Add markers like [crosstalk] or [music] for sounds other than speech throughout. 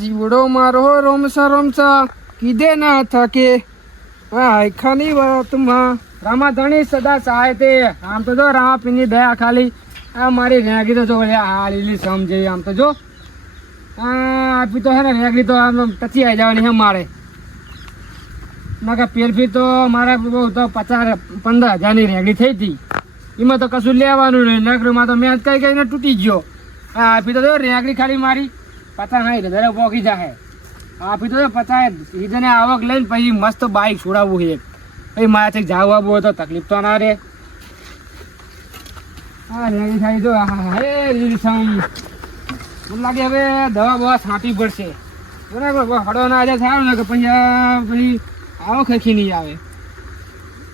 જીવડો મારો રોમસા રોમસા, કીધે ના થકે. આ વાતમાં વાતમાં રામાધણી સદા સહાય તે આમ તો જો રામા પીની દયા ખાલી. આ મારી રેગી તો જો આ લીલી સમજે આમ તો જો. આ આપી તો હે ને રેગડી તો આમ ટચી આવી જવાની હે મારે. નકર પેલફી તો મારા બહુ તો પચાસ પંદર હજારની રેગડી થઈ હતી. એમાં તો કશું લેવાનું નહીં. નકરમાં તો મેં કઈ કઈને તૂટી ગયો. આ આપી તો રેગડી ખાલી મારી. પચાસ નહીં દરેક પોકી જાહે. આપી તો પચાસ સીધને આવક લઈને પછી મસ્ત બાઈક છોડાવવું છે. પછી મારાથી જાવ આવવું હોય તો તકલીફ તો ના રહે હા રેગડી થાય તો, હા મને લાગે હવે દવા બવા છાંટવી પડશે. બરાબર હડો ના આજે સારું ને કે પછી પછી આવો ખેખી નહીં આવે.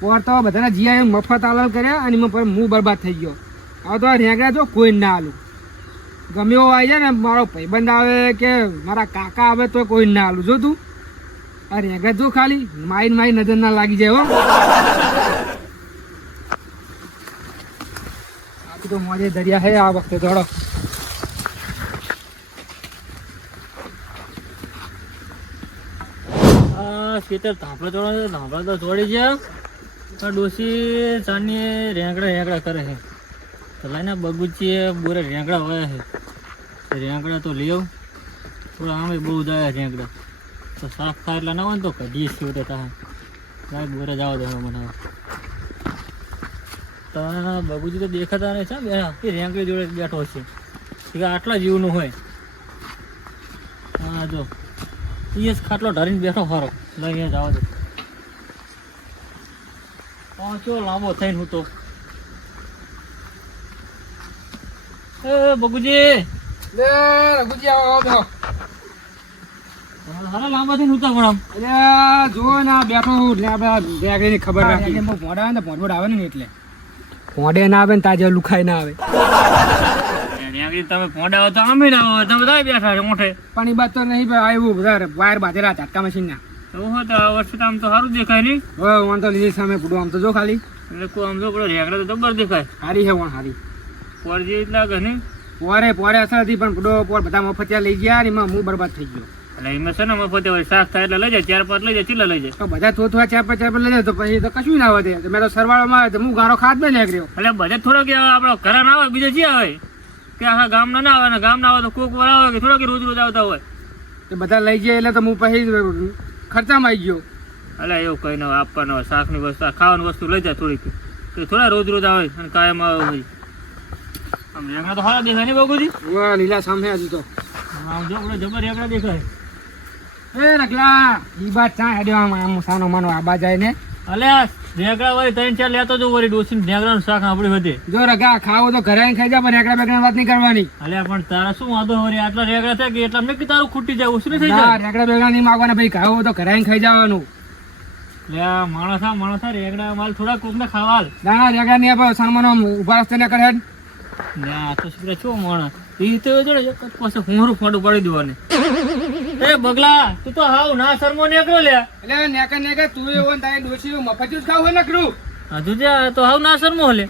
પોર તો બધાના જીયા મફત આલલ કર્યા અને એમાં હું બરબાદ થઈ ગયો. હવે તો રેંગડા જો કોઈ ના આલું. ગમે એવો આવી જાય ને, મારો ભાઈબંધ આવે કે મારા કાકા આવે તો કોઈ ના આલું જો તું, આ રેંગડા જો ખાલી માઈ માઈ નજર ના લાગી જાય હો. બાકી તો મોજે દરિયા હે આ વખતે દોડો ખેતર ધાંભળા ચોડે ધાંભળા તો જોડી છે. પણ ડોસી ચાની રેંગડા રેંગડા કરે છે. લાઈને બગુચીએ બોરે રેંગડા વાયા છે. રેંગડા તો લેવ થોડા આમે બહુ જાય રેંગડા. તો શાક થાય એટલે ના હોય તો કઢીએ છીએ તો તા લાય બોરે જવા દે મને. તારા બગુચી તો દેખાતા નહીં છે બે એ રેંગડી જોડે બેઠો છે. કે આટલા જીવનું હોય. હા જો. એ જ ખાટલો ઢરીને બેઠો ખરો લઈને જવા દે. પહોંચ્યો લાંબો થઈને હું તો એ બગુજી. લે રઘુજી આવો આવો બેહો. હારા લાંબા થઈને ઉતા પણ આમ. જો ના બેઠો હું એટલે આપણે ખબર રાખી. ભોંડા આવે ને ભોંડવડ આવે ને એટલે. ભોડે ના આવે ને તાજે લુખાઈ ના આવે. તમે હો તો આમે ના હોય તમે બધા બેઠા છે મોઠે પણ એ બાદ તો નહીં આવ્યું બધા વાયર બાંધેલા ઝાટકા મશીન ના તો આ વર્ષે તો આમ તો સારું દેખાય નહીં. હવે લીધી સામે પૂડો આમ તો જો ખાલી. એટલે કોઈ આમ પેલો રેગડા તો જબર દેખાય. સારી છે હારી. પોર એટલા નહીં? પોરે પોરે અસર હતી પણ પોર બધા મફતિયા લઈ ગયા ને એમાં હું બરબાદ થઈ ગયો. એટલે એમાં છે ને મફતે હોય શાક થાય એટલે લઈ જાય ચાર પાંચ લઈ જાય ચીલા લઈ જાય. તો બધા થોથવા ચાર પાંચ ચાર પાંચ લઈ જાય તો પછી તો કશું ના વધે. મેં તો સરવાળોમાં આવે તો હું ગારો ખાત નહીં નીકળ્યો. એટલે બધા થોડા કે આપણો ઘરે ના આવે બીજે જે આવે કે આખા ગામના ના આવે ને ગામના આવે તો કોક વાર આવે કે થોડા કે રોજ રોજ આવતા હોય. તો બધા લઈ જાય એટલે તો હું પછી ખર્ચામાં આવી ગયો. એટલે એવું કઈ ના હોય આપવાનું હોય શાકની વસ્તુ ખાવાની વસ્તુ લઈ જાય થોડીક. કે થોડા રોજ રોજ આવે અને કાયમ આવે આમ તો સારા દેખાય ને બાબુજી? વાહ લીલા સામે હજુ તો. આવજો આપણે જબર રેંગણા દેખાય? એ રગલા ઈ બાત ચા હેડ્યો આમ આમ સાનો માનો આબા જાય ને. અલે આ વળી ત્રણ ચાર લેતો જો વળી ડોસીને રેંગણાનું શાક આપણી વધે જો રગા ખાવો તો ઘરે ખાઈ જા પણ રેકડા બેકડા વાત નહીં કરવાની. અલે પણ તારા શું વાંધો વળી? આટલા રેંગણા થાય કે એટલા? મેં કે તારું ખૂટી જાય ઓછું થઈ જાય? રેકડા બેકડા નહીં માગવાના ભાઈ ખાવો તો ઘરે ખાઈ જવાનું. માણસ આ માણસ આ માલ થોડા કોકને ખાવાલ. ના રેગડા નહીં આપો સાનો ઊભા રસ્તે ને. કરે. ને તો છો તો જોડે પાસે હુંરું ફોટું પાડી દેવાની. એ બગલા તું તો હાવ ના શરમો નીકળ્યો લે. એટલે નેકર નેકર તું એવો ને તારી ડોશી મફત જ ખાવું હોય નકરું હજુ ત્યાં તો હાવ ના શરમો લે.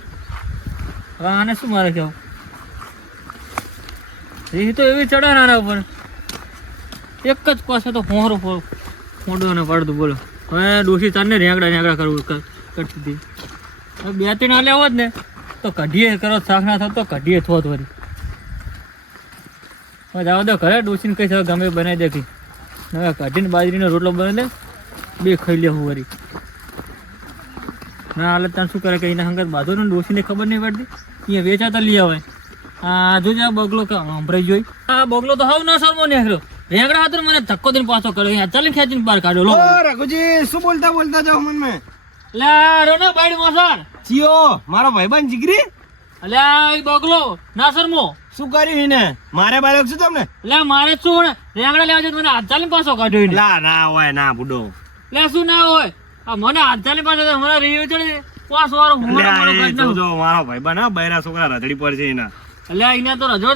હવે આને શું મારે કેવું એ તો એવી ચડે નાના ઉપર. એક જ પાસે તો હોરું ફોડું ને પાડતું બોલો. હવે ડોસી તારને રેંગડા રેંગડા કરવું કરી બે ત્રણ લેવો જ ને તો કઢીએ કરો શાક ના થતો કઢીએ થોત વળી જાવ દો ઘરે ડોસીને કઈ હવે ગમે બનાવી દેખી હવે કઢીને બાજરીનો રોટલો બનાવી દે બે ખાઈ લેવું વળી ના હાલત ત્યાં શું કરે કે એના હંગત બાધો ને ડોસીને ખબર નહીં પડતી? અહીંયા વેચાતા લઈ આવે. આ જોજે આ બગલો કે સાંભળાઈ જોઈ. આ બગલો તો હાવ ના સરમો નેખરો રેંગડા હાથર મને ધક્કો દઈને પાછો કર્યો. અહીંયા ચાલીને ખેંચીને બહાર કાઢ્યો. લો. રઘુજી, શું બોલતા બોલતા જાઓ મન મેં લે રો ને બાઈડ મોસાણ ચિયો મારો ભાઈબંધ જીગરી? આ ઈ બગલો ના શરમો શું કર્યું એને મારે બાળક શું તમને? લે મારે શું રેંગડા લેવા છે મને હાથ ચાલીને પાછો કાઢ્યો એને. લા ના હોય ના બુડો. લે શું ના હોય? આ મને હાથ ચાલીને પાછો મને રીયો ચડે વાળો મારો ભાઈબંધ હા બૈરા છોકરા રજડી પર છે એના. એટલે એને તો રજો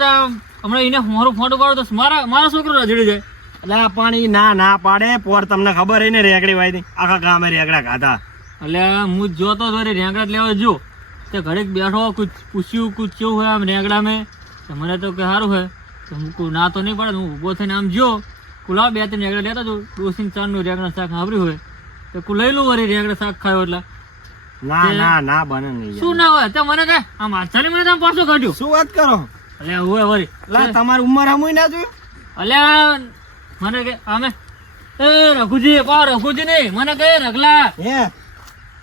હમણાં એને મારું ફોટો પાડો તો મારા મારો છોકરો રજડી જાય. એટલે પાણી ના ના પાડે. પોર તમને ખબર હે ને રેકડી વાય આખા ગામે રેકડા ખાધા. એટલે હું જોતો તો રેંગડા લેવા જો. તે ઘરે બેઠો કુછ પૂછ્યું કુછ કેવું હોય આમ રેંગડા મેં મને તો કે સારું હોય તો હું ના તો નહીં પડે હું ઊભો થઈને આમ જો. કુલા બે ત્રણ રેંગડા લેતા જો ડોસીને ચારનું રેંગડા શાક સાંભળ્યું હોય. તો કુ લઈ લઉં વળી રેંગડા શાક ખાયો એટલે. ના ના ના બને નહીં શું ના હોય? તે મને કે આ માછાની મને તમે પાછો કાઢ્યો શું વાત કરો? અલ્યા હોય વળી. લા તમારી ઉંમર આમ ના જોયું? અલ્યા મને કે અમે એ રઘુજી પા રઘુજી નહીં. મને કહે રઘલા. હે?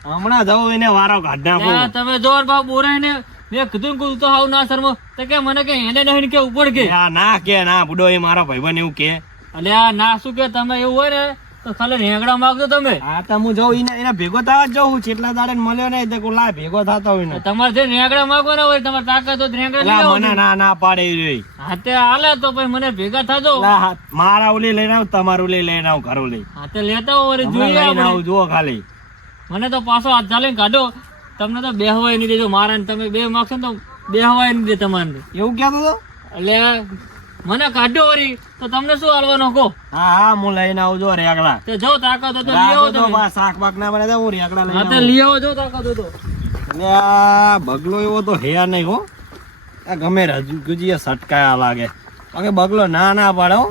હમણાં જવું એને વારો કાઢ નાખો. તમે જોર બાપ બોરાય ને મેં કીધું કે તો હાવ ના શર્મો. તો કે મને કે એને નહીં કે ઉપર કે. ના ના કે ના બુડો એ મારા ભાઈબંધ એવું કે. અલ્યા ના શું કે તમે એવું હોય ને તો ખાલી રેંગડા માગજો તમે. હા તો હું જઉં એને એને ભેગો થવા જ જઉં છેટલા દાડે ને મળ્યો ને તે લા ભેગો થતો હોય ને. તમારે જે રેંગડા માગવાના હોય તમારે તાકાત તો રેંગડા લઈ આવો મને ના ના પાડે રહી હાથે હાલે તો પછી મને ભેગા થાજો. મારા ઓલી લઈને આવ તમારું લઈ લઈને આવ ઘર લઈ હાથે લેતા હોય જોઈએ આપણે. જો ખાલી. મને તો પાછો હાથ ચાલીને કાઢો. તમને તો બેહવાય નહીં દેજો મારા તમે બે માગશો ને તો બેહવાય નહીં દે તમારે. એવું ક્યાં હતો એટલે મને કાઢો વળી તો તમને શું હાલવાનો કહો? હા હા હું લઈને આવું જો રેગડા. તો જો તાકાત હોય તો લઈ આવો તો બસ શાક બાક ના બને તો હું રેગડા લઈને તો આવું. લઈ આવો જો તાકાત તો એટલે આ બગલો એવો તો હે નહીં હો. આ ગમે રજૂજીએ સટકાયા લાગે. બાકી બગલો ના ના પાડો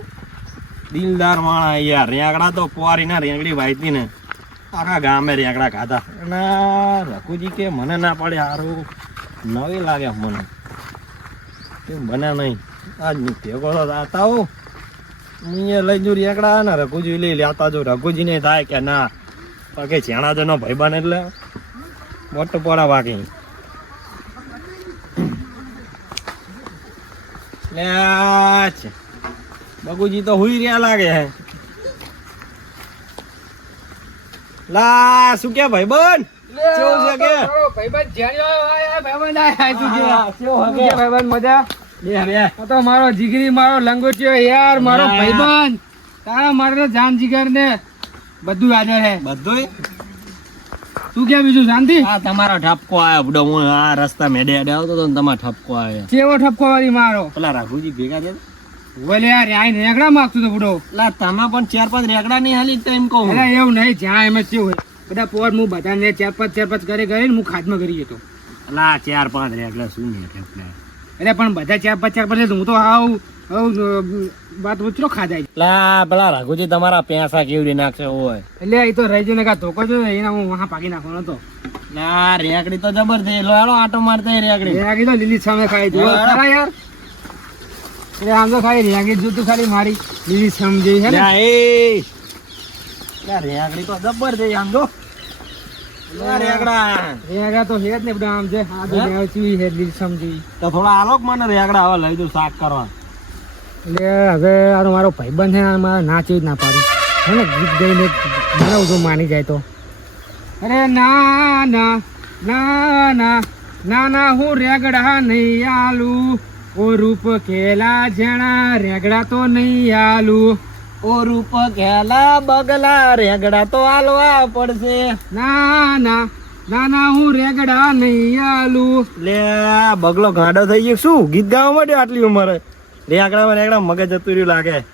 દિલદાર માણા યાર રેગડા તો પોરી ના રેંગડી વાઈતી ને. આખા ગામે રેંકડા ખાધા. અને રઘુજી કે, મને ના પાડે સારું નવી લાગે મને. કેમ બને નહીં. આજની ભેગો તો આતા હો એ લઈ જુ રેંગડા ને રઘુજી લઈ લેતા જો. રઘુજી ને થાય કે ના? પાકે છેણા જનો ભાઈબાન એટલે મોટું પડા છે. બગુજી તો હુઈ રહ્યા લાગે હે. લા શું કે ભાઈ બન કેવું છે કે? ભાઈ બન કે. મજા? બે બે. તો મારો જીગરી મારો લંગોટિયો યાર મારો ભાઈ ભાઈબંધ. તારા મારે જાન જીગર ને બધું હાજર હે. બધું તું કે બીજું શાંતિ? હા તમારો ઠપકો આવ્યો બડો હું આ રસ્તા મેડે અડે આવતો તો તમારો ઠપકો આયો કેવો ઠપકો વાળી મારો? પેલા રાઘુજી ભેગા છે બોલે યાર આઈ રેગડા માંગતું તો બુડો. લા તમે પણ ચાર પાંચ રેગડા નહીં હાલી એમ કહું એવું નહીં જ્યાં એમ જ હોય. બધા પોર હું બધાને ચાર પાંચ ચાર પાંચ ને હું ખાદમાં કરી જતો લા ચાર પાંચ રેગડા શું નહીં એટલે પણ બધા ચાર પાંચ ચાર પાંચ હું તો આવું વાત ઉતરો ખાધા લા પેલા રાઘુજી તમારા પૈસા કેવડી નાખશે હોય એટલે એ તો રહી ને કા ધોકો જો એના હું વહાં પાકી નાખવાનો હતો. ના રેકડી તો જબર છે લો આટો મારતા રેકડી રેગી તો લીલી સામે ખાઈ જો યાર એટલે આમ તો ખાલી રેગી જોતું ખાલી મારી બીજી સમજી છે ને? એ. લા રેકડી તો જબર છે આમ તો લા રેકડા તો હે જ ને બધા આમ છે. આ તો ચૂઈ છે લીલી સમજી. તો થોડા આલોક મને રેકડા હવે લઈ દઉં શાક કરવા. એટલે હવે આનો મારો ભાઈબંધ છે મારે ના ચીજ ના પાડી. હે ને ગીત ગાઈને મને જો માની જાય તો. અરે ના ના ના ના ના ના હું રેગડા નહીં આલુ. ઓ રૂપ કેલા જણા રેગડા તો નહીં આલુ. ઓ રૂપ કેલા બગલા રેગડા તો આલવા પડશે. ના ના ના ના હું રેગડા નહીં આલુ. લે આ બગલો ગાંડો થઈ ગયો શું? ગીત ગાવા માંડ્યો આટલી ઉંમરે? રેગડા રેગડા મગજ જતું રહ્યું લાગે.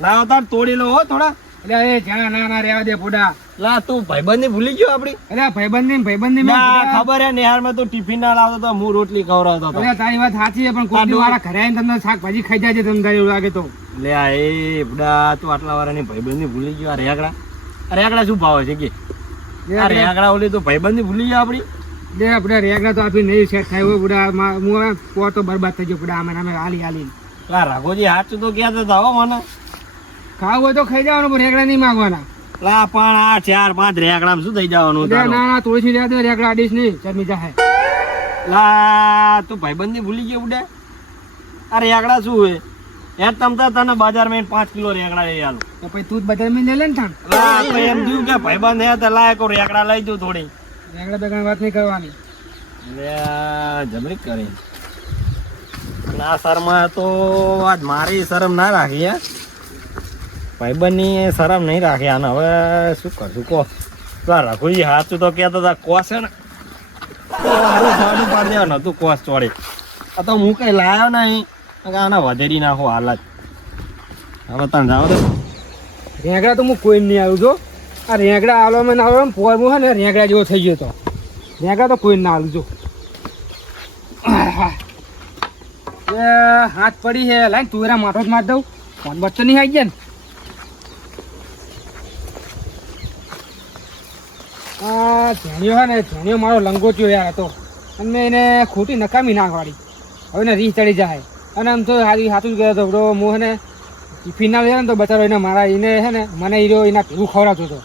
લાવો તાર તોડી લો હો થોડા. એટલે એ જ્યાં ના ના રેવા દે પોડા. લા તું ભાઈબંધ ભૂલી ગયો આપડી એટલે ભાઈબંધ ના ખબર હે નિહાર મે તું ટિફિન ના લાવતો તો હું રોટલી ખવડાવતો હતો. તારી વાત સાચી છે પણ કોઈ મારા ઘરે આવીને તમને શાકભાજી ખાઈ જાય છે તમને તારે એવું લાગે તો. લે આ એ બુડા તું આટલા વાળાની ભાઈબંધ ભૂલી ગયો. આ રેગડા. આ રેગડા શું ભાવે છે કે? આ રેગડા ઓલી તો ભાઈબંધ ભૂલી ગયો આપડી આપણે રેગડા તો આપી નહીં સેટ થાય હોય બુડા હું હવે બરબાદ થઈ ગયો બુડા અમે અમે હાલી હાલી લા રાઘોજી તો ક્યાં હતા હો મને. ખાવું હોય તો ખાઈ જવાનું પણ રેકડા નહીં માંગવાના. લા પણ આ ચાર પાંચ રેકડા શું થઈ જવાનું? ના ના તુલસી રહ્યા તો રેકડા આડીશ નહીં ચરમી જાહે. લા તું ભાઈબંધની ભૂલી ગયો ઉડે? આ રેકડા શું હોય એ તમતા તને બજારમાં પાંચ કિલો રેકડા લઈ આલું. તો પછી તું જ બજારમાં લઈ લે ને થાણ એમ થયું કે ભાઈબંધ હે તો લાયકો રેકડા લઈ દઉં થોડી. રેકડા બેગડા વાત નહીં કરવાની. જબરી કરી. ના શરમા તો આજ મારી શરમ ના રાખી હે. ભાઈબંધની શરમ નહીં રાખે. આને હવે શું કરશું? કહો. પેલા રઘુજી સાચું તો કહેતા હતા કોસ છે ને. પાડી દેવાનું હતું કોસ ચોડે આ તો હું કઈ લાયો નહીં. આના વધેરી નાખો હાલત. હવે તને જાઓ તો. રેંગડા તો હું કોઈ નહીં આવ્યું જો. આ રેંગડા આલો મેં ના આલો પોર હું હે ને, રેંગડા જેવો થઈ ગયો તો. રેંગડા તો કોઈ ના આલું જો. હાથ પડી છે. લાઈન તું એના માથો જ માર દઉં. ફોન બચ્ચો નહીં આવી ગયા ને. આ ધેણીઓ હે ને, ધેણીઓ મારો લંગોચ્યો યાર હતો. અને મેં એને ખોટી નકામી નાખવાડી. હવે એને રીસ ચડી જાય. અને આમ તો હારી હાથું જ ગયો હતો બરો હું હે ને, ટિફિન ના ને તો બચારો એને મારા, એને છે ને, મને એ રહ્યો, એના ભેગું ખવડાવતો હતો.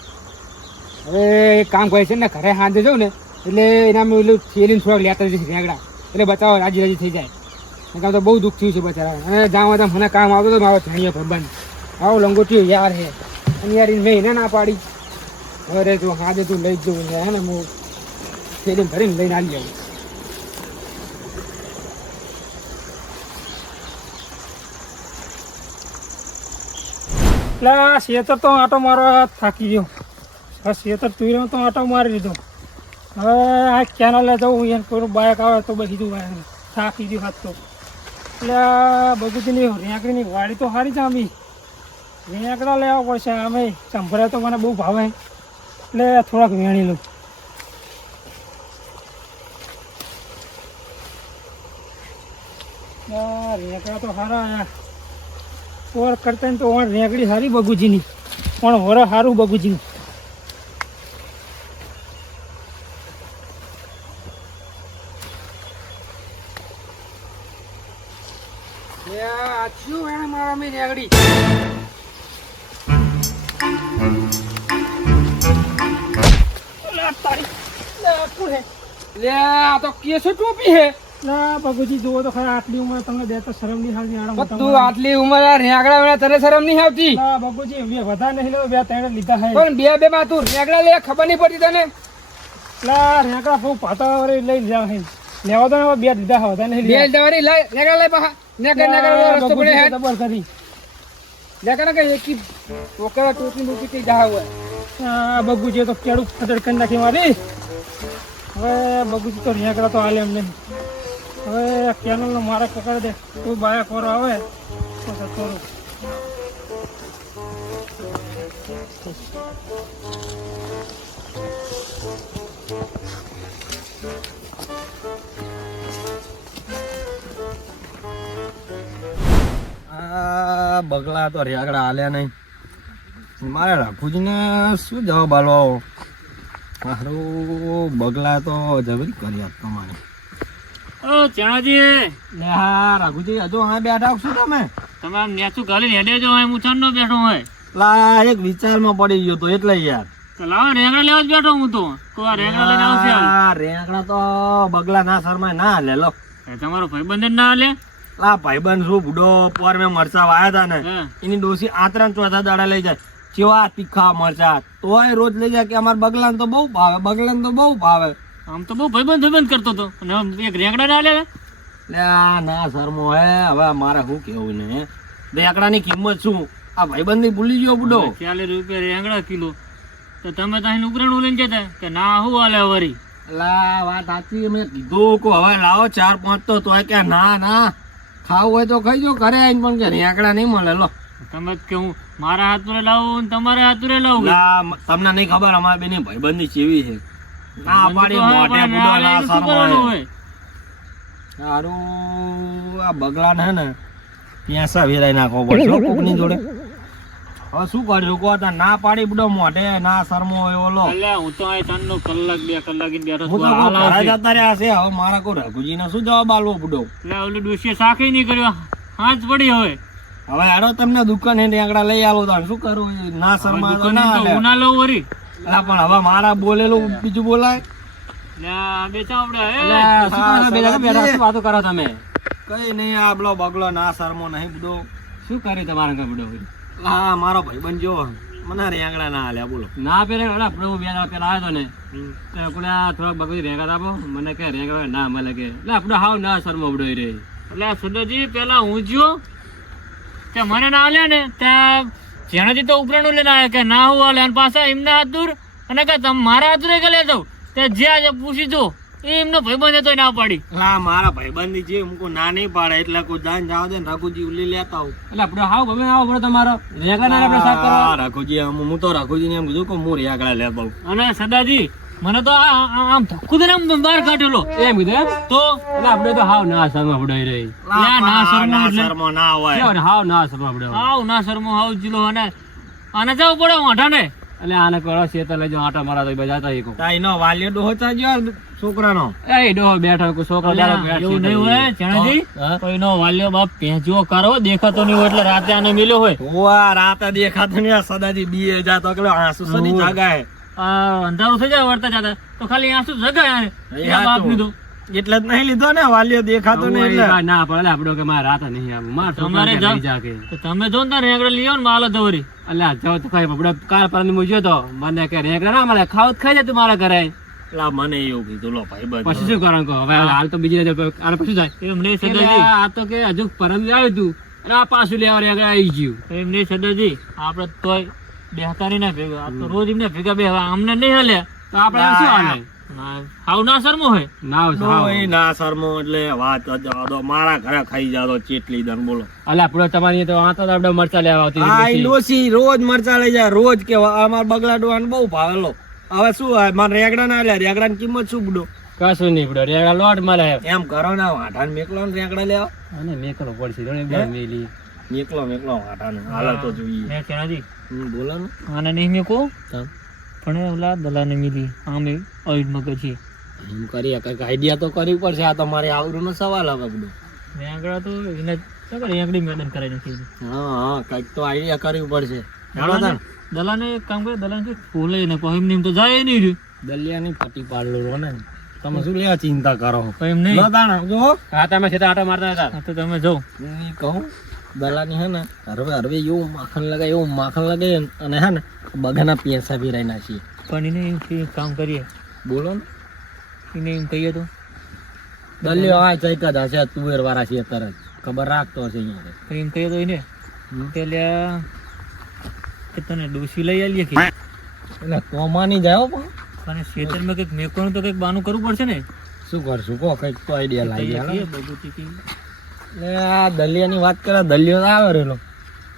હવે એક કામ કરે છે ને, ઘરે હાંજે જાઉં ને, એટલે એના મેં પેલું થેલીને થોડાક લેતા જઈશ રેંગડા. એટલે બચાવો રાજી રાજી થઈ જાય. કામ તો બહુ દુઃખ થયું છે બચારા અને જાઉં ત્યાં મને કામ આવતો હતો મારો ધણીયો ભાઈબંધ આવો લંગોટીઓ યાર હે. અને યાર મેં એને ના પાડી. હવે રે તું હાજે તું લઈ જવું છે ને, હું થેલી ભરીને લઈને આવી જાઉં. એટલે શેતર તો આટો મારવા થાકી ગયો. આ શેતર તુર્યો તો આટો મારી લીધો. હવે આ કેનાલે જવું એને કોઈ બાયક આવે તો બધી જવું આવે થાકી ગયું હાથ તો. એટલે બગીચીની રેંકડીની વાડી તો સારી જામી રેંકડા લેવા પડશે અમે સંભળાય તો મને બહુ ભાવે. એટલે થોડાક વેણી લઉં. રેંકડા તો સારા આયા. ઓર કરતા ને તો ઓણ રેકડી સારી બગુજીની. પણ વર સારું બગુજીનું. લે આ શું એને મારા મેં રેગડી લે આ તો કેસો ટોપી હે. ના બગુજી જુઓ તો ખરા આટલી ઉંમર તમને બે તો શરમ નહીં આવતી આડા તું આટલી ઉંમર આ રેગડા વેળા તને શરમ નહીં આવતી? ના બગુજી બે વધારે નહીં લેતો બે ત્રણ લીધા હે. પણ બે બે માં તું રેગડા લે ખબર નહીં પડતી તને? લા રેંકડા બહુ પાતા વળી લઈ જાવ હે. લેવા તો બે લીધા હે વધારે નહીં બે લીધા દવારી લઈ રેગડા લઈ પાહા નેકર નેકર રસ્તો પડે હે? બગુજી કરી. નેકર નેકર એકી ઓકે ટોપી મૂકી જા હોય? આ બગુજી તો કેળું ફટર કરી નાખી મારી. હવે બગુજી તો રેંકડા તો હાલે એમ નહીં. હવે કેનલ નો મારા પકડ દે. કોઈ બાયા ખોરો આવે, તો થોડું બગલા તો રેગડા હાલ્યા નહીં. મારે રાખુજીને શું જવાબ આલવો મારું બગલા તો જબરી કરી આપતો મારે ઓ ચણાજી. લે હા રાઘુજી હજુ હા બેઠા છો તમે? તમે આમ નેચું ગાલી હેડે જો હું ચાંદનો બેઠો હોય. લા એક વિચારમાં પડી ગયો તો એટલે યાર. લાવો રેંગડા લેવા જ બેઠો હું તો. આ રેંગડા લઈને આવશે. આ રેંગડા તો બગલા ના શરમાય. ના લે લો. એ તમારો ભાઈબંધ જ ના લે આ ભાઈબંધ શું બુડો પર મેં મરચા વાયા હતા ને. એની ડોસી આતરા ચોથા દાડા લઈ જાય. કેવા તીખા મરચા? તોય રોજ લઈ જાય કે અમારે બગલાને તો બહુ ભાવે બગલાને તો બહુ ભાવે. આમ તો બહુ ભાઈબંધ ભાઈબંધ કરતો હતો અને એક રેંગડા ના લે આ ના શરમો હે. હવે મારે શું કેવું ને રેકડાની કિંમત શું? આ ભાઈબંધી ભૂલી ગયો બુડો. ચાલીસ રૂપિયા રેંગડા કિલો. તો તમે ત્યાં ઉકરણું લઈને જતા. કે ના શું હાલે વરી? લા વાત સાચી મેં કીધું કે હવે લાવો ચાર પાંચ તો તોય કે ના ના. ખાવું હોય તો ખાઈ જો ઘરે આવીને પણ કે રેંકડા નહીં મળે. લો. તમે કે હું મારા હાથ લાવું ને તમારા હાથ લાવું લા તમને નહીં ખબર અમારી બેની ભાઈબંધી ચેવી છે. આ પાડી મોઢે શું શરમાય. કરવાનું હોય? સારું આ બગલાને હે ને પ્યાસા વેરાઈ નાખવો પડશે કોકની જોડે. હવે શું કર્યું કહો તો ના પાડી બુડો મોઢે ના શરમો હોય ઓલો. અલ્યા, હું તો અહીં ચાંદનો કલાક બે કલાક ઈને બેઠો હું તો હાલ ઘરે આવશે. જતા રહ્યા છે. હવે મારા કોઈ રઘુજીને શું જવાબ આલવો બુડો એટલે ઓલું ડોશીએ સાખી નહીં કર્યો. હાથ પડી હવે. હવે હેડો તમને દુકાન હે આંકડા લઈ આવો તો શું કરું ના શરમા તો ના ના લઉં વરી. અલા પણ હવે મારા બોલેલું બીજું બોલાય. એટલે આ બેચા આપણે હે? અલા, શું કરો બેઠા? વાતો કરો તમે? કઈ નહીં આ પેલો બગલો ના શરમો નહીં બધો. શું કરે તમારા બધો હા મારો ભાઈ જો મને રેંગડા ના હાલ્યા બોલો. ના પેલા અલા, આપણે હું બે દાડા પેલા આવ્યો ને આ થોડાક બગડી રેંગા આપો મને કે રેંગડા ના મળે કે. એટલે આપણે હાવ ના શરમો ઉડોઈ રે એટલે સુદાજી પેલા હું જ્યો તે મને ના હાલ્યા ને ત્યાં જેનાથી તો ઉપરાણું લઈને આવ્યા કે ના હું હાલે અને પાછા એમના હાથ દૂર અને કે તમે મારા હાથ કે લેતો તે જે આજે પૂછી જો એ એમનો ભાઈબંધ હતો ના પાડી. હા મારા ભાઈભંધની જે હું ના નહીં પાડે એટલે કોઈ દાન જાવ દે ને રઘુજી ઉલી લેતા આવું એટલે આપણે હાવ ગમે આવો પડે તમારો. રેંગા હા, રઘુજી આમ હું તો રઘુજી ને એમ કીધું કે હું રેંગડા લે બહુ અને સદાજી મને તો આમ ધક્કુ દઈને આમ બહાર કાઢેલો. એમ કીધું તો? એટલે આપણે તો હાવ ના શરમા પડાઈ રહી ના પણ શરમો ના એટલે ના હોય. હાવ ના શરમા હાવ ના શરમો હાવ જીલો અને આને જવું પડે વાંઢાને. એટલે આને કરો છે તો લેજો આટા મારા તો બજાતા એક તાઈ નો વાલ્યો ડોહો ચાલ્યો છોકરાનો. એ ડોહો બેઠો કોઈ છોકરો બેઠો એવું નહીં હોય ચણાજી? કોઈનો વાલ્યો બાપ પેંચવો કરો દેખાતો નહીં હોય એટલે રાતે આને મિલ્યો હોય. ઓવા રાતે દેખાતો નહીં સદાજી બીએ જાતો કે આંસુ સની જાગાય. અંધારું થઈ જાય વળતા જતા. તો ખાલી આંસુ શું. એ બાપ લીધો. એટલે જ નહીં લીધો ને વાલીઓ દેખાતો નહીં એટલે. ના પડે આપડો કે મારે રાત નહીં આવું. માર તમારે તમે જો ને રેંગડો લઈ ને માલો દોરી અલ્યા જાવ તો ખાઈ બબડો કાલ પર હું જોયો તો. મને કે રેંગડા ના મળે ખાવ ખાઈ જાય તું મારા ઘરે. લા મને એવું કીધું લો ભાઈ પછી શું કારણ કહો? હવે હાલ તો બીજી આને પછી જાય. એમ નહીં સદાજી. આ તો કે હજુ પરમ આવ્યું તું. અને આ પાછું લેવા રેંગડા આવી ગયું. એમ નહીં સદાજી. આપણે તોય બેહતા નહીં ના ભેગા. આ તો રોજ એમને ભેગા બે અમને નહીં હાલે તો આપણે શું હાલે? હાવ ના શરમો હોય? ના સાવ. ના શરમો એટલે વાત દો. મારા ઘરે ખાઈ જાતો ચેટલી દન બોલો. અલ્યા પૂરો તમારી તો આ તો આપણે મરચા લેવા આવતી આ હતી. રોજ મરચા લઈ જાય રોજ કે અમાર બગલા ડોહાને બહુ ભાવેલો હવે શું હોય મારે રેગડા ના લે રેગડા ની કિંમત શું બુડો? કશું નહીં પડ્યો રેગડા લોટ મળે એમ કરો ને વાઢાને મેકલો ને રેગડા લેવા. અને મેકલો પડશે મેલી. મેકલો મેકલો હાલે તો જોઈએ. ને બોલો આને નહીં મેકો? પણ ઓલા દલાને મિલી આમે ઓઈડ મગજ એમ કરી કંઈક આઈડિયા તો કરવી પડશે. આ તો મારે આવડું નો સવાલ આવે બધો. રેંગડા તો એને ખબર એકડી મેદન કરાવી નથી હા હા કંઈક તો આઈડિયા કરવી પડશે. દલાને એક કામ કરે દલાને ખોલે ફૂલે ને કોઈ એમ તો જાય નહીં રહ્યું. દલિયાની પટી પાડલો ને. તમે શું લેવા ચિંતા કરો એમ નહીં. લો જો હા તમે છે આટો મારતા હતા. તો તમે જો કહું. દલાની હે ને હરવે હરવે એવું માખણ લગાય એવું માખણ લગાય અને હે ને બગાના પૈસા રહી નાખીએ. પણ એને એમ કે કામ કરીએ. બોલો ને. એને એમ કહીએ તો. દલ્યો આ ચૈક જ છે તુવેર વાળા છે તરત ખબર રાખતો હશે અહીંયા. પણ એમ કહીએ તો એને એટલે કે લ્યા કે તને ડોસી લઈ આવીએ કે? એટલે તો માની જાય પણ. અને ખેતરમાં કંઈક મેકવાનું તો કંઈક બાનું કરવું પડશે ને? શું કરશું કહો કંઈક તો આઈડિયા લાગી. બધું એટલે આ દલિયાની વાત કરે દલિયો તો આવે રેલો.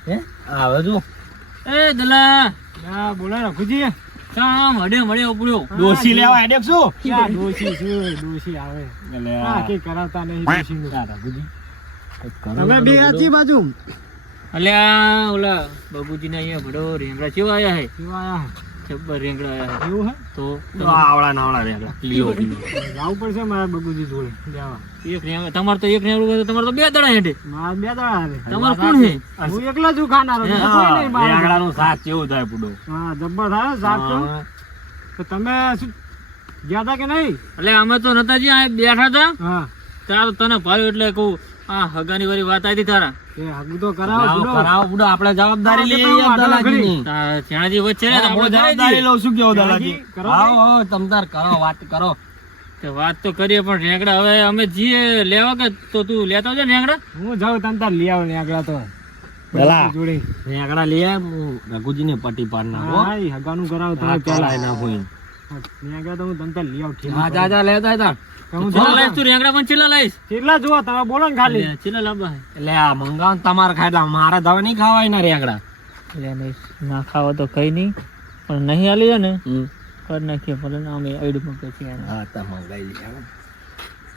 હે? આવે જો. એ દલા ના બોલા ને ખુજી કામ હડે મળે ઉપડ્યો. ડોસી લેવા આઈડિયા શું? ક્યાં ડોશી શું ડોશી આવે. એટલે આ. કે કરાવતા નહીં ડોશીનું. તમે બે આચી બાજુ. અલ્યા ઓલા બાબુજીના અહીંયા ભડો રેંગડા કેવા આયા હે? કેવા આયા? જબ્બર રેંગડા આયા હે એવું હે? તો આવડા નાવડા રેંગડા. જવું પડશે મારા બગુજી જોડે. જવા. એક રેંગડા તમારે તો એક રેંગડું તમારે તો બે દડા હેઠે મારા બે દડા આવે. તમારે કોણ છે? હું એકલો જ ખાનારો રેંગડા. રેગડાનું શાક કેવું થાય પૂડો? હા જબ્બર થાય શાક તો. તમે શું ગયા કે નહીં? એટલે અમે તો નતા જ્યાં બેઠા હતા હા. ત્યારે તને ભાવ્યું એટલે કહું આ હગાની વાળી વાત આવી તારા. પૂરો. આવો આવો વાત તો કરીએ પણ રેંગડા હવે અમે જઈએ લેવા કે તો તું લેતો છે રેંગડા? હું જાઉં તમ તાર લઈ આવ રેંગડા તો. રેંગડા લઈ રઘુજીને પટ્ટી પાડ નાખો હા. એ હગાનું કરાવ તમે પેલા. નાખું એમ. તો હું તને લઈ આવું હા જા જા લેતા હું ચેલા જાઉં તું રેંગડા પણ ચેલા લાવીશ કેટલા જુઓ તમે બોલો ને ખાલી. લે, ચેલા એટલે આ મંગાવ તમારે ખાય મારે દવા નહીં ખાવાય ના રેગડા. લે ના ખાવા તો કઈ નહીં પણ નહીં જાય ને કર નાખીએ ભલે ને અમે. હા તો મંગાઈ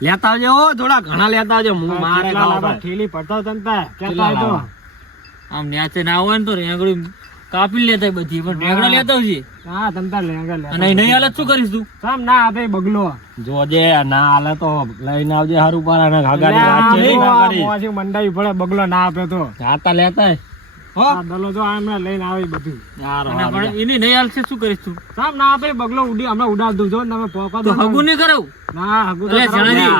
લેતા આવજો થોડા ઘણા લેતા આવજો હું મારે ખાવા ઠેલી પડતા? આમ ન્યાચે ના હોય ને તો રેંગડી કાપી લેતા બધી પણ રેંગડા લેતા આવજે હા તને તાર લેતા અને નહીં હાલત શું કરીશ તું? સામ ના આપે બગલો. જોજે ના હાલે તો લઈને આવજે હારું પારા ને ઘાઘાની વાત છે લે, ના કરી. મોંથી મંડાવી પડે બગલો ના આપે તો. જાતા લેતા હો. આ દલો જો આ લઈને આવે બધું. યાર અને પણ એની નહીં હાલશે શું કરીશ તું? સામ ના આપે બગલો ઉડી હમણાં ઉડાડ દઉં જો તમે પોકા તો હગુ નહીં કરાવું? ના હગુ તો જણાજી.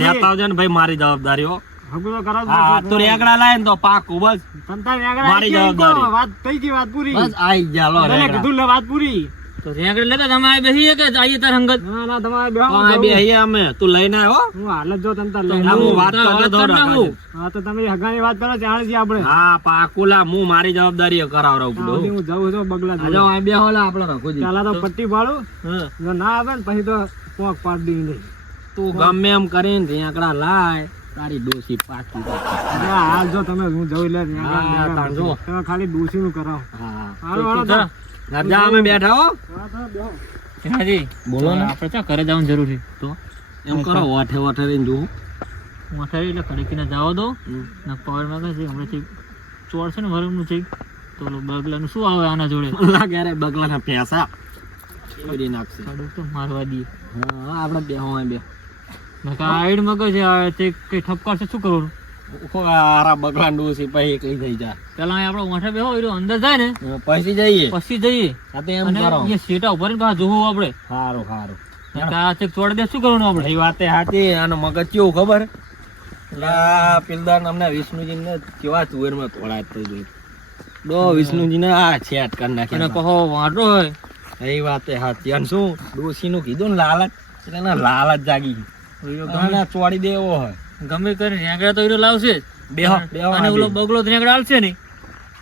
લેતા આવજો ને ભાઈ મારી જવાબદારી હો હા તો રેગડા લાય ને તો પાકું બસ. તને તાર મારી જવાબદારી. વાત થઈ ગઈ વાત પૂરી. બસ આઈ જા લો રેગડા કીધું લે વાત પૂરી. તો રેંગડા લેતા તમે આ કે આવીએ તાર હંગત. ના ના તમારે બેહો, આ બે અમે. તું લઈને આવ્યો હું. હાલત જો લઈને વાત કર તો તમે હગાની વાત કરો ત્યાં છીએ આપણે. હા મારી જવાબદારી કરાવ રહું હું જાઉં છું બગલા આ આપણો રઘુજી પેલા તો પટ્ટી પાડું જો ના આવે ને પછી તો પોક પાડી દઈ નહીં તું ગમે એમ કરીને રેંકડા લાય. તારી ડોસી પાકી. અરે હાલ જો તમે હું જઉં લે ત્યાં હા, તાણ જો. તમે ખાલી ડોસી નું કરાવો. હા. હાલો હાલો નરજા અમે બેઠા હો. હા, તો બેહો. જણાજી બોલો ને. આપણે ક્યાં ઘરે જવાનું જરૂર. છે તો એમ કરો વાઠે વાઠે રહીને જોવું વાઠે એટલે ખડકીને જવા દો ને પવનમાં છે હમણાંથી ચોર છે ને વરમનું છે. તો બગલાનું શું આવે આના જોડે? [laughs] ક્યારે અરે બગલાના ભેંસા. ચોરી નાખશે કડક તો મારવા દઈએ હા આપણે બે હોય બે આઈડ મગજ તે કઈ ઠપકાર છે શું કરવાનું આરા બગલા ડોસી પછી એકલી થઈ જા. પેલા આપણે વાંઠે બેહો એરો અંદર જાય ને પછી જઈએ. પછી જઈએ. આ તો એમ કરો. એ સીટા ઉપર ને જોવું આપણે. સારું સારું આ તે તોડી દે શું કરવાનું આપણે? એ વાતે હાચી આનો મગજ કેવું ખબર? લા પિલદાર અમને વિષ્ણુજી ને કેવા તુવેરમાં તોડાય તો જોઈ. ડો વિષ્ણુજી ને આ છેટ કરી અને નાખી કહો વાંટો હોય. એ વાતે હાચી. અને શું ડોસી નું કીધું ને લાલચ? એટલે લાલચ જાગી તો ગમે ચોડી દેવો હોય. ગમે કરે રેંગડા તો હીરો લાવશે. બેહો બેહો અને ઓલો બગલો રેંગડા આલશે ને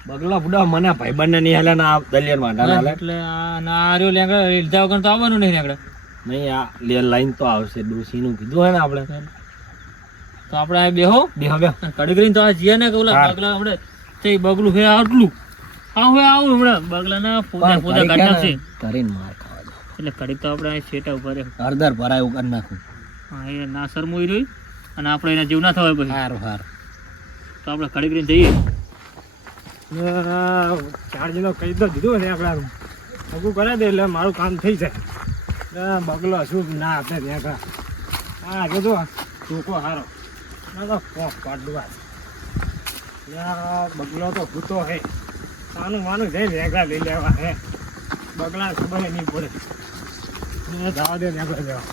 બગલા બુડા મને ભાઈબંધ ને નહીં હાલે ને આ દલિયર હાલે. એટલે આ ના આર્યો લેંગડા લીધા વગર તો આવવાનું નહીં રેંગડા નહીં આ લે લાઈન તો આવશે ડોસી નું કીધું હોય ને આપણે. તો આપણે આ બેહો બેહો બેહો કડી કરીને તો આ જીએ ને કે ઓલા હા. બગલા આપણે તે બગલું હે આટલું. આ હવે આવું હમણાં બગલાના પોતા પોતા કાઢી છે. કરીને માર ખાવા એટલે કડી તો આપણે આ શેટા ઉપર હરદર ભરાય એવું કરી નાખું. હા એ ના શરમોઈ રહ્યું અને આપણે એના જીવ ના થવાય પછી. સારું સારું તો આપણે ખડી કરીને જઈએ. ચાર્જ નો કહી દો દીધું ને આપણે ભગું કરે દે એટલે મારું કામ થઈ જાય. બગલો શું ના આપે ત્યાં કા હા જો ટૂંકો હારો. ના તો કોક બગલો તો ભૂતો હે. સાનું માનું જઈ ભેગા લઈ લેવા હે. બગલા ખબર નહીં પડે. ને જવા દે ભેગા લેવા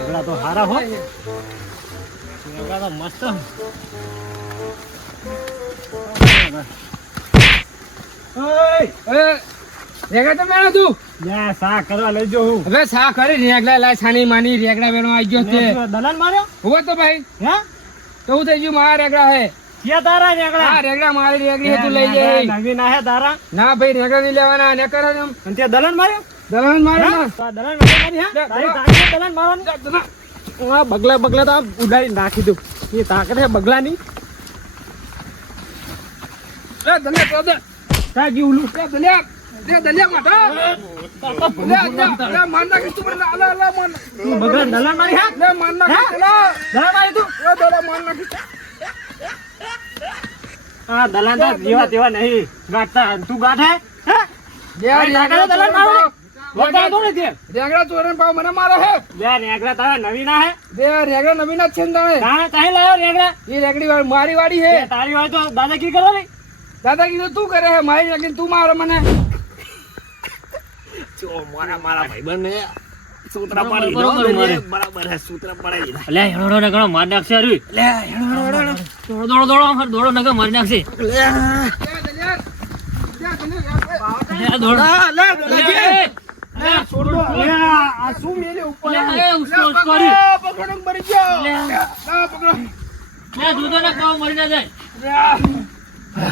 ભેગા તો હારા હોય ભેગા તો મસ્ત. રેગડા તો મેળો તું. સા કરવા લઈ જો હું. હવે સા કરી રેગડા લાય છાની માની રેગડા બેનો આવી ગયો છે. દલાલ માર્યો? હુવો તો ભાઈ. હે? તો હું થઈ ગયું મારા રેગડા હે. ક્યાં તારા રેગડા હા રેગડા મારી રેગડી તું લઈ જાય નવી ના હે તારા. ના ભાઈ રેગડા નહીં લેવાના ને કરે એમ અને ત્યાં દલાલ માર્યો? દલાલ મારે હે? ના. તો આ દલાલ મારી હે? તારી તાકાત દલાલ મારવાની. આ બગલા બગલા તો ઉડાડી નાખી દઉં. એ તાકાત હે બગલાની. એ દલિયા તો દે. તા જીવલું એ દલિયા એ દલિયા માટા લે લે લે માર તું મને અલા અલા માર તું બગલા દલાલ મારી હે? લે માર નાખી દલા મારી તું? એ દલા માર નાખી આ દલાન તો જેવા તેવા નહીં. ગાંઠતા તું ગાંઠ મારો. વગા તો ને તે રેગડા ચોરણ પાવ મને મારે હે. લે રેગડા તારા નવી ના હે? બે રેગડા નવીન જ છે ને તારે તાણે કાહે લાયો રેગડા એ રેગડી મારી વાડી હે. તારી હોય તો દાદાગીરી કરો ને. દાદા કીધું તું કરે હે. મારી તું મારો મને. જો મારા મારા ભાઈબંધ સૂત્રા પાડી દીધો બરાબર હે સૂત્રા પડાઈ દીધા હેડો હેડો ઘણો મારી નાખશે હારું. લે હેડો હેડો દોડો દોડો દોડો આમ દોડો નકર મારી નાખશે. લે લે, દોડો. લે લે, લે, છોડ લે આ શું મેલે ઉપર લે, ઉસકો, ઉસકો હારું. પકડો મરી ગયો. લે, પકડો. લે, દૂધો ને પાવ મરી ના જાય.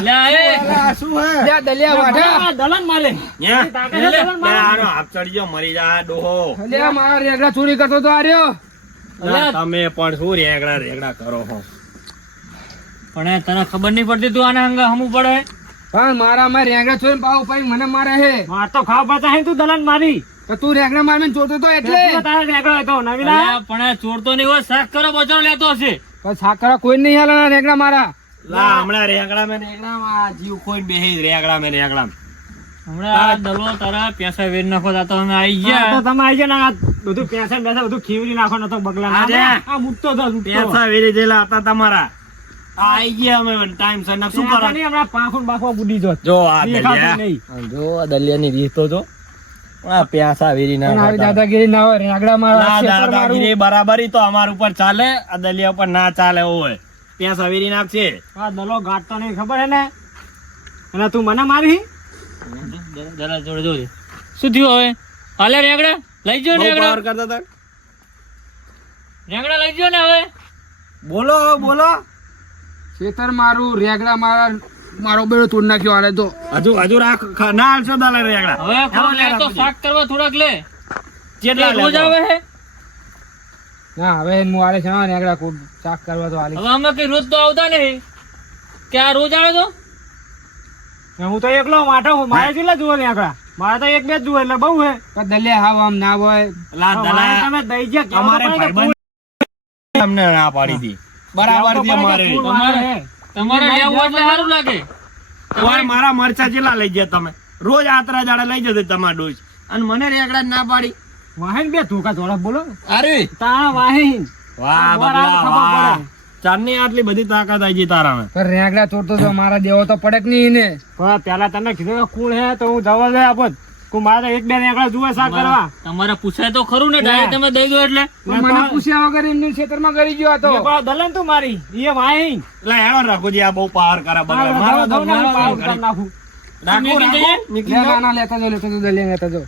લે, એ, આ શું હે? લે દલિયા વાઢા. આ દલાલ મારે ન્યા. તાકાત હે દલાલ લે મારે આનો હાથ ચડી ગયો મરી જા ડોહો. લે મારા રેગડા ચોરી કરતો તો આર્યો તમે પણ શું રેગડા રેગડા કરો હો? પણ તને ખબર નહીં પડતી તું આને અંગે હમું પડે? પણ મારા માં રેંગડા છોડી પાવ પાઈ મને મારે હે. માર તો ખાવ પાતા હે તું દલન મારી. તો તું રેંગડા મારમીને ચોરતો તો એટલે. તારે રેંગડો રેગડો હતો નવી ના પણ ચોરતો નહીં હોય સાક કરો બચરો લેતો હશે. પણ સાકરા કોઈ નહીં હાલના રેગડા મારા. લા હમણાં રેગડા મેં રેગડા માં જીવ ખોઈને બેહી રેગડા મેં રેગડા હમણાં દલો તારા પૈસા વેર નાખો તો અમે આવી હા, તો તમે આવી ગયા બધું પેસા બેસા બધું ખીવરી નાખો નતો બગલા ના આ મૂકતો હતો પૈસા વેરી જેલા હતા તમારા. આ ગયા અમે ટાઈમ સર શું કરો હમણાં પાંખો બાખો બુડી જોત. જો આ દલિયા. જો આ દલિયાની રીત જો. પ્યાસા વેરી ના. દાદાગીરી હોય રેગડા મારા દાદાગીરી બરાબરી તો અમાર ઉપર ચાલે આ દલિયા ઉપર ના ચાલે હોય. પ્યાસા વેરી નાખશે આ દલો ગાટતો નહીં ખબર હે ને? અને તું મને મારી? જરા જોડે જોડે શું થયું હવે? હાલે રેંગડા? લઈ જો રેંગડા. પાવર કરતા હતા. રેંગડા લઈ જો ને હવે. બોલો બોલો. ખેતર મારું રેગડા મારા મારો બેડો તોડ નાખ્યો આને તો. હજુ હજુ રાખ ના હાલશો દાલે રેગડા. હવે લે તો શાક કરવા થોડાક લે. જેટલા રોજ આવે હે. ના હવે હું આલે છે ને રેગડા કુડ ચાક કરવા તો આલી હવે અમે કઈ રોજ તો આવતા નહીં. કે આ રોજ આવે તો? હું તો એકલો માઠો હું મારે કેટલા જુઓ ને આકડા મારે તો એક બે જ જુએ એટલે બહુ હે. દલિયા હાવ આમ ના હોય. દલા તમે દઈ ગયા કહેવા અમારે તો પડે કે ભાઈબંધ અમને ના પાડી દી. બરાબર છે અમારે મારે તમારે લેવું એટલે સારું લાગે. તમારે મારા મરચા ચેલા લઈ ગયા તમે? રોજ આતરા જાડે લઈ જશે તમારા ડોજ અને મને રેકડા ના પાડી. વાહીન બે ધોકા ધોળા બોલો. અરે. તા વાહીન વાહ આવે વાહ. આટલી બધી તાકાત આવી પણ રેંગડા ચોરતો તો મારા દેવો તો પડે કે નહીં એને. પણ પેલા તમે કીધું કે કુળ હે તો હું જવા દે આપો હું મારે એક બે રેંકડા જુએ કરવા. તમારે પૂછાય તો ખરું ને ડાયરેક્ટ તમે દઈ દો એટલે. મને પૂછ્યા વગર એમની ખેતરમાં કરી ગયો તો પાછો તું મારી. એ વાહીન એટલે રાખો જે આ બહુ પાર કરે મારો નાખું. લેતા જો લેતા જો લેતા જો.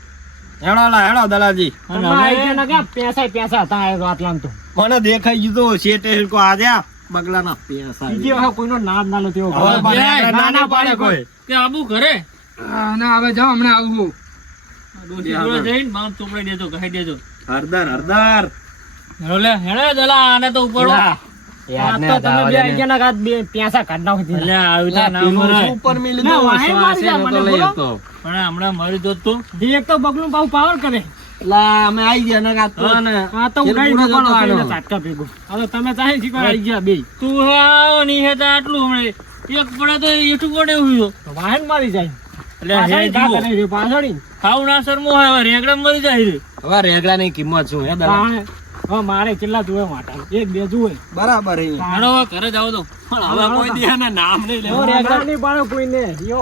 હેડો લા હેડો દલાજી તમે આઈ ગયા ને ક્યાં? પેસા પેસા હતા આ આટલામ મને દેખાઈ ગયું શેઠે કો આજે બગલાના પૈસા બીજી વખત કોઈનો નામ ના ના, ના પાડે કોઈ. કે આબુ ઘરે? ના હવે જાઓ હમણાં આવું જઈને માઉન્ટ ચોપડી દેજો કહી દેજો. હરદાર હરદાર. લે હેડે દલા આને તો. ઉપર ના, એક તો બગલું પાછું પાવર કરે. અમે આવી ગયા ને તો. આ તો જેલ ઉડાઈ પૂરો જતો જતો આનો. આનો. ઝાટકા ભેગો. હવે તમે ચાહે શીખવા આવી. ગયા બે. તું આવો નહીં હે આટલું હમણાં. એક પડે તો એઠું પડે એવું તો. તો વાહન મારી જાય. એટલે પાછળ. ખાવ ના હવે રેંગડા મરી જાય હવે રેગડાની કિંમત શું હે દલા તાણે. મારે કેટલા જુએ માટા એક બે જુએ. બરાબર હવે ઘરે જાવ તો. પણ હવે કોઈ દી નામ નહીં લેવું રેગડા નહીં પાડો કોઈને. યો.